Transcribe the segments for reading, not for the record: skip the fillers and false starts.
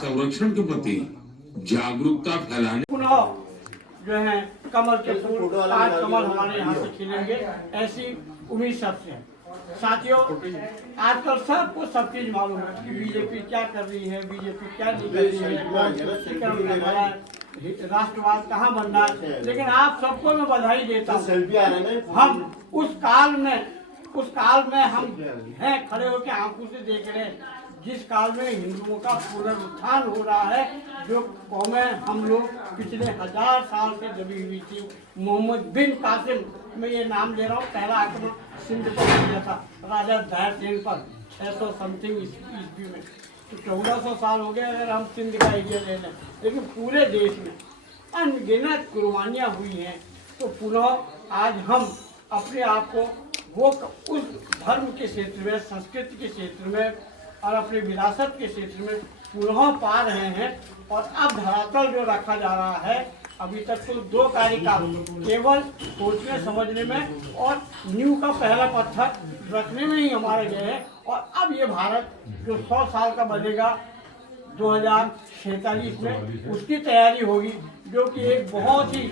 संरक्षण के प्रति जागरूकता फैलाने पुनः जो है कमल के फूल, आज कमल हमारे यहाँ से खिलेंगे, ऐसी उम्मीद सबसे है। साथियों, आजकल सबको सब चीज मालूम है कि बीजेपी क्या कर रही है, बीजेपी क्या नहीं कर रही है, राष्ट्रवाद कहाँ बन रहा है। लेकिन आप सबको मैं बधाई देता हूँ। हम उस काल में हम हैं खड़े होकर आंखों से देख रहे हैं, जिस काल में हिंदुओं का पुनरुत्थान हो रहा है, जो कौमें हम लोग पिछले 1000 साल से दबी हुई थी। मोहम्मद बिन कासिम, मैं ये नाम ले रहा हूँ, पहला आक्रमण सिंध पर किया था राजा धैर्य सेन पर 600 समथिंग ईस्वी में। तो 1400 साल हो गए अगर हम सिंध का एरिया ले लें, लेकिन पूरे देश में अनगिनत कुर्बानियाँ हुई हैं। तो पुनः आज हम अपने आप को वो उस धर्म के क्षेत्र में, संस्कृति के क्षेत्र में और अपनी विरासत के क्षेत्र में पुनः पा रहे हैं। और अब धरातल जो रखा जा रहा है, अभी तक तो 2 कार्यकाल केवल सोचने समझने में और नींव का पहला पत्थर रखने में ही हमारे गए हैं। और अब ये भारत जो 100 साल का बनेगा 2047 में, उसकी तैयारी होगी, जो कि एक बहुत ही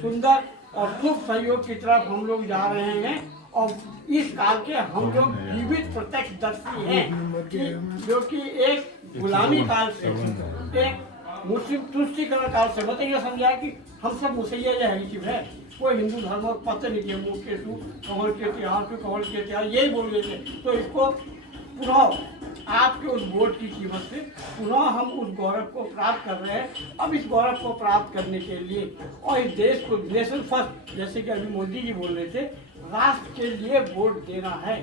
सुंदर और शुभ सहयोग की तरफ हम लोग जा रहे हैं। और इस काल के हम लोग जीवित प्रत्यक्षदर्शी हैं, जो कि एक गुलामी काल से, एक मुस्लिम तुष्टिकरण काल से, मतलब ये समझा कि हम सब मुसैया है, कोई हिंदू धर्म और पत्र नहीं किया, मुँह के तू कंवल के इतिहास यही बोल रहे थे। तो इसको पुनः आपके उस वोट की कीमत से पुनः हम उस गौरव को प्राप्त कर रहे हैं। अब इस गौरव को प्राप्त करने के लिए और इस देश को नेशन फर्स्ट, जैसे कि अभी मोदी जी बोल रहे थे, राष्ट्र के लिए वोट देना है।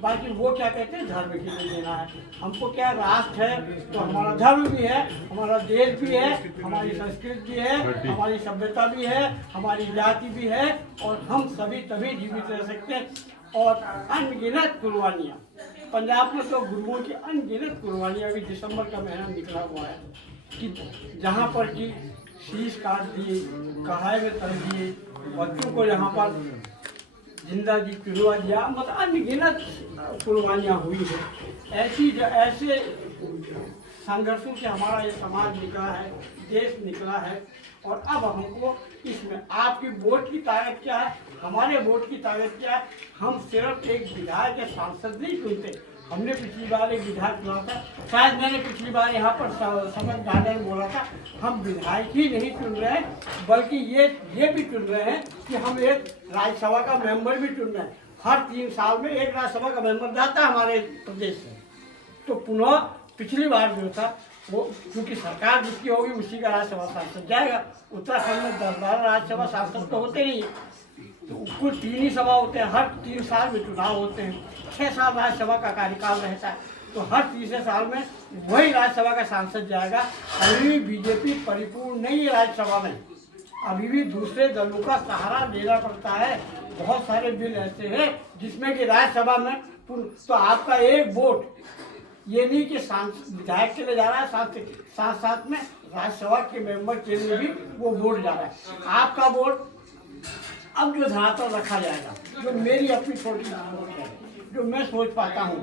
बाकी वो क्या कहते हैं, धर्म के लिए देना है। हमको क्या, राष्ट्र है तो हमारा धर्म भी है, हमारा देश भी है, हमारी संस्कृति भी है, हमारी सभ्यता भी है, हमारी जाति भी है, और हम सभी तभी जीवित रह सकते हैं। और अनगिनत कुर्बानियाँ पंजाब में तो गुरुओं की अनगिनत कुर्बानियाँ भी दिसंबर का महीना निकला हुआ है, कि जहाँ पर कि शीश काट दिए, कढ़ाई में तल दिए, बच्चों को यहाँ पर जिंदा जी पिलवा दिया, मतलब अनगिनत कुर्बानियाँ हुई है। ऐसे संघर्षों से हमारा ये समाज निकला है, देश निकला है। और अब हमको इसमें आपकी वोट की ताकत क्या है, हमारे वोट की ताकत क्या है। हम सिर्फ एक विधायक या सांसद नहीं चुनते। हमने पिछली बार एक विधायक चुना था, शायद मैंने पिछली बार यहाँ पर समझ गार्डन बोला था, हम विधायक ही नहीं चुन रहे हैं, बल्कि ये भी चुन रहे हैं कि हम एक राज्यसभा का मेंबर भी चुन रहे हैं। हर 3 साल में एक राज्यसभा का मेंबर जाता है हमारे प्रदेश से। तो पुनः पिछली बार जो था वो, क्योंकि सरकार जिसकी होगी उसी का राज्यसभा सांसद जाएगा। उत्तराखंड में 10-12 राज्यसभा सांसद तो होते नहीं, तो कुल 3 ही सभा होते हैं, हर 3 साल में चुनाव होते हैं, 6 साल राज्यसभा का कार्यकाल रहता है। तो हर तीसरे साल में वही राज्यसभा का सांसद जाएगा। अभी भी बीजेपी परिपूर्ण नहीं है राज्यसभा में, अभी भी दूसरे दलों का सहारा लेना पड़ता है। बहुत सारे बिल ऐसे हैं जिसमें कि राज्यसभा में तो आपका एक वोट, ये नहीं कि विधायक के लिए जा रहा है, साथ साथ में राज्यसभा के मेंबर के लिए भी वो वोट जा रहा है। आपका वोट अब जो धरातल रखा जाएगा, जो मेरी अपनी छोटी सोच है, जो मैं सोच पाता हूँ,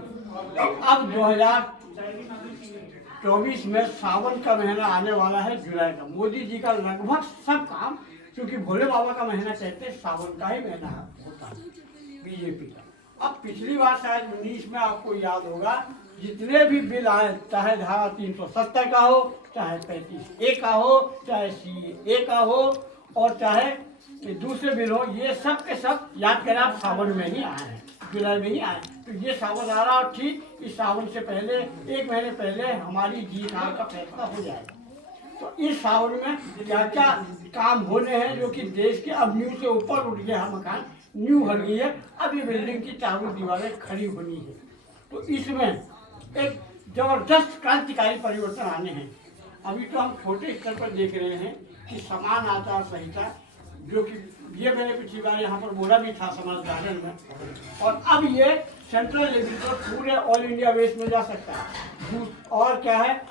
अब 2024 में सावन का महीना आने वाला है, जुलाई का। मोदी जी का लगभग सब काम, क्योंकि भोले बाबा का महीना कहते हैं, सावन का ही महीना होता है बीजेपी का। अब पिछली बार शायद 19 में आपको याद होगा, जितने भी बिल आए, चाहे धारा 370 का हो, चाहे 35A का हो, चाहे CAA का हो, और चाहे दूसरे बिल हो, ये सब के सब याद करें आप, सावन में ही आए हैं, जुलाई में ही आए। तो ये सावन आ रहा, और ठीक इस सावन से पहले 1 महीने पहले हमारी जीत हार का फैसला हो जाएगा। तो इस सावन में क्या क्या काम होने हैं, जो कि देश के अब नींव से ऊपर उठ गया मकान, नींव हट गई है, अब ये बिल्डिंग की चारों दीवारें खड़ी होनी है। तो इसमें एक जबरदस्त क्रांतिकारी परिवर्तन आने हैं। अभी तो हम छोटे स्तर पर देख रहे हैं कि समान आचार संहिता, जो कि ये मैंने पिछली बार यहाँ पर बोला भी था समाज गार्डन में, और अब ये सेंट्रल लेवल पर पूरे ऑल इंडिया बेस में जा सकता है। और क्या है,